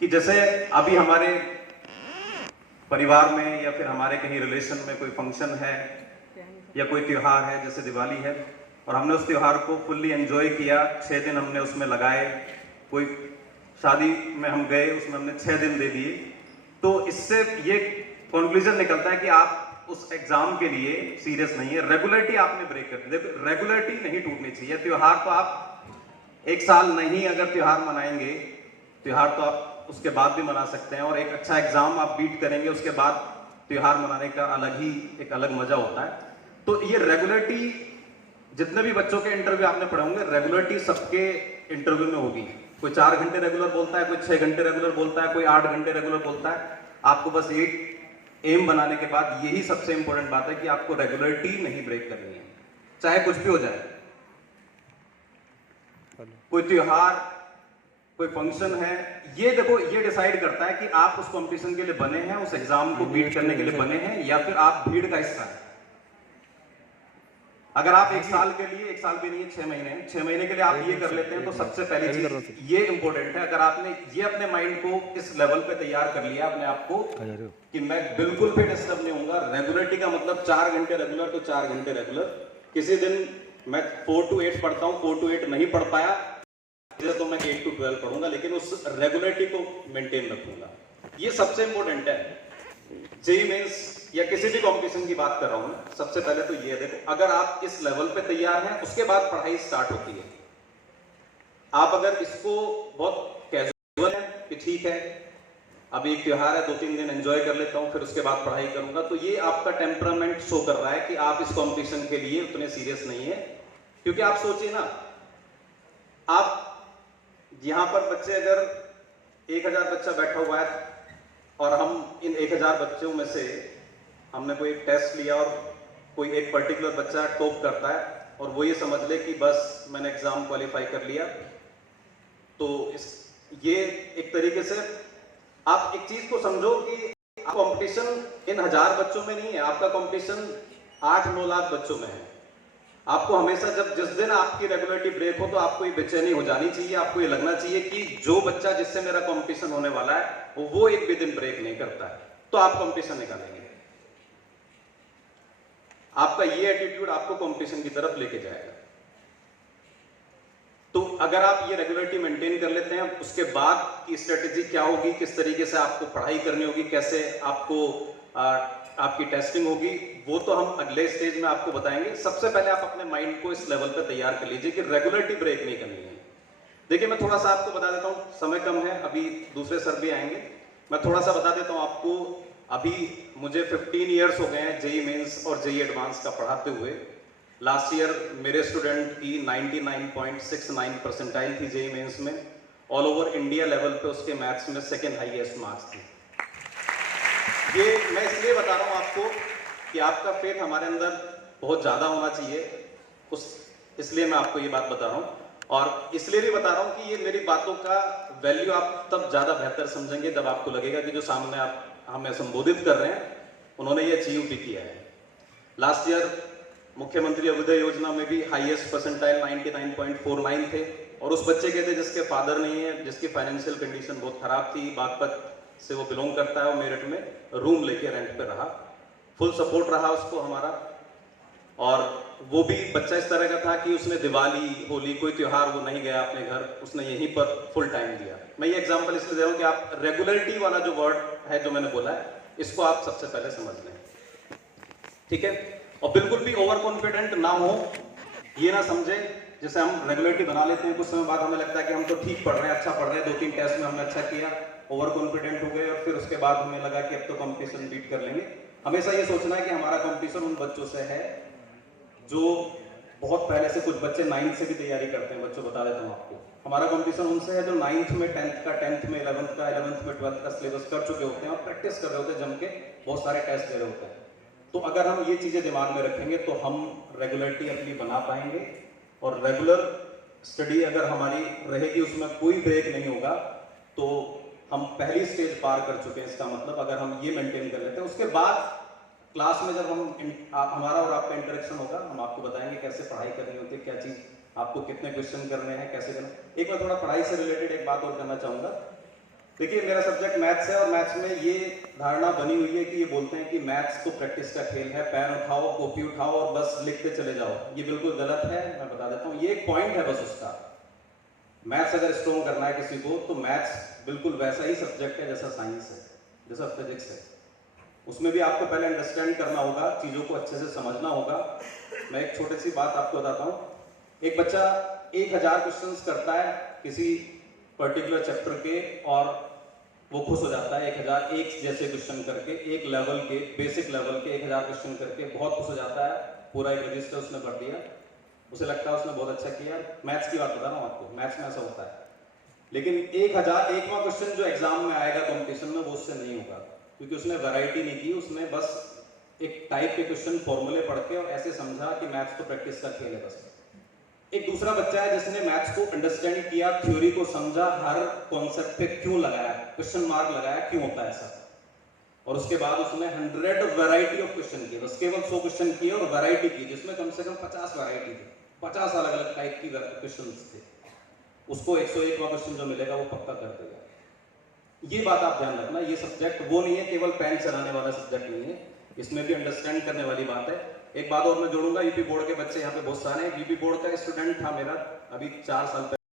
कि जैसे अभी हमारे परिवार में या फिर हमारे कहीं रिलेशन में कोई फंक्शन है या कोई त्यौहार है, जैसे दिवाली है, और हमने उस त्यौहार को फुल्ली एंजॉय किया, 6 दिन हमने उसमें लगाए। कोई शादी में हम गए, उसमें हमने 6 दिन दे दिए। तो इससे ये कंक्लूजन निकलता है कि आप उस एग्जाम के लिए सीरियस नहीं है। रेगुलरिटी आपने ब्रेक कर दी। देखो, रेगुलरिटी नहीं टूटनी चाहिए। त्योहार तो आप एक साल नहीं अगर त्योहार मनाएंगे, त्योहार तो आप उसके बाद भी मना सकते हैं, और एक अच्छा एग्जाम आप बीट करेंगे, उसके बाद त्योहार मनाने का एक अलग मजा होता है। तो ये रेगुलरिटी, जितने भी बच्चों के इंटरव्यू आपने पढ़े होंगे, रेगुलरिटी सबके इंटरव्यू में होगी। कोई 4 घंटे रेगुलर बोलता है, कोई 6 घंटे रेगुलर बोलता है, कोई 8 घंटे रेगुलर बोलता है। आपको बस एक एम बनाने के बाद यही सबसे इंपॉर्टेंट बात है कि आपको रेगुलरिटी नहीं ब्रेक करनी है, चाहे कुछ भी हो जाए। कोई त्योहार, कोई फंक्शन है, ये देखो, ये डिसाइड करता है कि आप उस कंपटीशन के लिए बने हैं, उस एग्जाम को बीट करने के लिए बने हैं, या फिर आप भीड़ का हिस्सा है। अगर आप एक साल के लिए, एक साल भी नहीं है, 6 महीने हैं, 6 महीने के लिए आप ये कर लेते हैं, तो सबसे पहली चीज ये इंपॉर्टेंट है, अगर आपने ये अपने माइंड को इस लेवल पे तैयार कर लिया अपने आप को कि मैं बिल्कुल भी डिस्टर्ब नहीं होऊंगा। रेगुलरिटी का मतलब 4 घंटे रेगुलर तो 4 घंटे रेगुलर। किसी दिन मैं 4 to 8 पढ़ता हूं, 4 to 8 नहीं पढ़ पाया तो मैं 8 to 12 पढ़ूंगा, लेकिन उस रेगुलरिटी को मेंटेन रखूंगा। ये सबसे इंपॉर्टेंट है। जेईई मेंस या किसी भी कंपटीशन की बात कर रहा हूं मैं, सबसे पहले तो ये देखो, अगर आप इस लेवल पे तैयार हैं, उसके बाद पढ़ाई स्टार्ट होती है। आप अगर इसको बहुत कैजुअल है कि ठीक है अभी एक त्योहार है, 2-3 दिन एंजॉय कर लेता हूं, फिर उसके बाद पढ़ाई करूंगा, तो ये आपका टेम्परामेंट शो कर रहा है कि आप इस कंपटीशन के लिए उतने सीरियस नहीं है। क्योंकि आप सोचिए ना, आप यहां पर बच्चे, अगर 1000 बच्चा बैठा हुआ है और हम इन 1000 बच्चों में से हमने कोई टेस्ट लिया और कोई एक पर्टिकुलर बच्चा टॉप करता है और वो ये समझ ले कि बस मैंने एग्जाम क्वालिफाई कर लिया, तो ये एक तरीके से आप एक चीज को समझो कि कंपटीशन इन 1000 बच्चों में नहीं है, आपका कंपटीशन 8-9 लाख बच्चों में है। आपको हमेशा जिस दिन आपकी रेगुलरिटी ब्रेक हो, तो आपको ये बेचैनी हो जानी चाहिए, आपको ये लगना चाहिए कि जो बच्चा जिससे मेरा कंपटीशन होने वाला है वो एक भी दिन ब्रेक नहीं करता है, तो आप कंपटीशन निकालेंगे। आपका ये एटीट्यूड आपको कंपटीशन की तरफ लेके जाएगा। तो अगर आप ये रेगुलरिटी मेंटेन कर लेते हैं, उसके बाद की स्ट्रेटेजी क्या होगी, किस तरीके से आपको पढ़ाई करनी होगी, कैसे आपको आपकी टेस्टिंग होगी, वो तो हम अगले स्टेज में आपको बताएंगे। सबसे पहले आप अपने माइंड को इस लेवल पे तैयार कर लीजिए कि रेगुलरिटी ब्रेक नहीं करनी है। देखिए, मैं थोड़ा सा आपको बता देता हूं, समय कम है, अभी दूसरे सर भी आएंगे, मैं थोड़ा सा बता देता हूं आपको। अभी मुझे 15 ईयर्स हो गए हैं जेईई मेंस और जेईई एडवांस का पढ़ाते हुए। लास्ट ईयर मेरे स्टूडेंट की 99.69 परसेंटाइल थी जेईई मेंस में। ऑल ओवर इंडिया लेवल पे उसके मैथ्स में सेकेंड हाईएस्ट मार्क्स थे। ये मैं इसलिए बता रहा हूं आपको कि आपका फेथ हमारे अंदर बहुत ज्यादा होना चाहिए, इसलिए मैं आपको ये बात बता रहा हूं। और इसलिए भी बता रहा हूं कि ये मेरी बातों का वैल्यू आप तब ज्यादा बेहतर समझेंगे जब आपको लगेगा कि जो सामने आप हमें संबोधित कर रहे हैं उन्होंने ये अचीव भी किया है। लास्ट ईयर मुख्यमंत्री अभ्युदय योजना में भी हाईएस्ट परसेंटाइल 99.49 थे, और उस बच्चे के थे जिसके फादर नहीं है, जिसकी फाइनेंशियल कंडीशन बहुत खराब थी, बागपत से वो बिलोंग करता है, वो मेरठ में रूम लेके रेंट पे रहा, फुल सपोर्ट रहा उसको हमारा। और वो भी बच्चा इस तरह का था कि उसने दिवाली, होली, कोई त्योहार वो नहीं गया अपने घर, उसने यहीं पर फुल टाइम दिया। मैं ये एग्जांपल इसलिए दे रहा हूं कि आप रेगुलरिटी वाला जो वर्ड है जो मैंने बोला है, इसको आप सबसे पहले समझ लें, ठीक है। और बिल्कुल भी ओवर कॉन्फिडेंट ना हो, ये ना समझे जैसे हम रेगुलरिटी बना लेते हैं, कुछ समय बाद हमें लगता है कि हम तो ठीक पढ़ रहे हैं, अच्छा पढ़ रहे हैं, 2-3 टेस्ट में हमने अच्छा किया, ओवर कॉन्फिडेंट हो गए, और फिर उसके बाद हमें लगा कि अब तो कंपटीशन बीट कर लेंगे। हमेशा ये सोचना है कि हमारा कंपटीशन उन बच्चों से है जो बहुत पहले से, कुछ बच्चे 9th से भी तैयारी करते हैं, बच्चों बता देता हूँ आपको, हमारा कंपटीशन उनसे है जो 9th में 10th का, 10th में 11th का, 11th में 12th का सिलेबस कर चुके होते हैं और प्रैक्टिस कर रहे होते हैं, जम के बहुत सारे टेस्ट दे रहे होते हैं। तो अगर हम ये चीजें दिमाग में रखेंगे तो हम रेगुलरिटी अपनी बना पाएंगे, और रेगुलर स्टडी अगर हमारी रहेगी, उसमें कोई ब्रेक नहीं होगा, तो हम पहली स्टेज पार कर चुके हैं। इसका मतलब अगर हम ये मेंटेन कर लेते हैं, उसके बाद क्लास में जब हमारा और आपका इंटरेक्शन होगा, हम आपको बताएंगे कैसे पढ़ाई करनी होती है, क्या चीज आपको, कितने क्वेश्चन करने हैं, कैसे करना। एक मैं थोड़ा पढ़ाई से रिलेटेड एक बात और करना चाहूंगा देखिए मेरा सब्जेक्ट मैथ्स है और मैथ्स में ये धारणा बनी हुई है कि ये बोलते हैं कि मैथ्स तो प्रैक्टिस का खेल है, पेन उठाओ कॉपी उठाओ और बस लिखते चले जाओ। ये बिल्कुल गलत है, मैं बता देता हूँ। ये एक पॉइंट है बस उसका। मैथ्स अगर स्ट्रॉन्ग करना है किसी को तो मैथ्स बिल्कुल वैसा ही सब्जेक्ट है जैसा साइंस है, जैसा फिजिक्स है। उसमें भी आपको पहले अंडरस्टैंड करना होगा, चीज़ों को अच्छे से समझना होगा। मैं एक छोटी सी बात आपको बताता हूँ। एक बच्चा 1000 क्वेश्चंस करता है किसी पर्टिकुलर चैप्टर के और वो खुश हो जाता है। 1000 एक जैसे क्वेश्चन करके, एक लेवल के, बेसिक लेवल के 1000 क्वेश्चन करके बहुत खुश हो जाता है। पूरा एक रजिस्टर उसने पढ़ दिया, उसे लगता है उसने बहुत अच्छा किया। मैथ्स की बात बता रहा हूँ आपको, मैथ्स में ऐसा होता है। लेकिन 1001वां क्वेश्चन जो एग्जाम में आएगा कंपटीशन में, वो उससे नहीं होगा, क्योंकि उसने वैरायटी नहीं की। उसने बस एक टाइप के क्वेश्चन फॉर्मूले पढ़ के और ऐसे समझा कि मैथ्स तो प्रैक्टिस का खेल है बस। एक दूसरा बच्चा है जिसने मैथ्स को अंडरस्टैंड किया, थ्योरी को समझा, हर कॉन्सेप्ट पे क्यों लगाया, क्वेश्चन मार्क लगाया, क्यों होता है ऐसा, और उसके बाद उसने 100 वैरायटी ऑफ क्वेश्चन किए। बस केवल 100 क्वेश्चन किए और वैरायटी की, जिसमें कम से कम 50 वैरायटी थी, 50 अलग अलग टाइप की क्वेश्चन थे। उसको 101वां क्वेश्चन जो मिलेगा वो पक्का कर देगा। ये बात आप ध्यान रखना। ये सब्जेक्ट वो नहीं है, केवल पेन चलाने वाला सब्जेक्ट नहीं है, इसमें भी अंडरस्टैंड करने वाली बात है। एक बात और मैं जोड़ूंगा, यूपी बोर्ड के बच्चे यहाँ पे बहुत सारे हैं। यूपी बोर्ड का स्टूडेंट था मेरा अभी 4 साल पहले।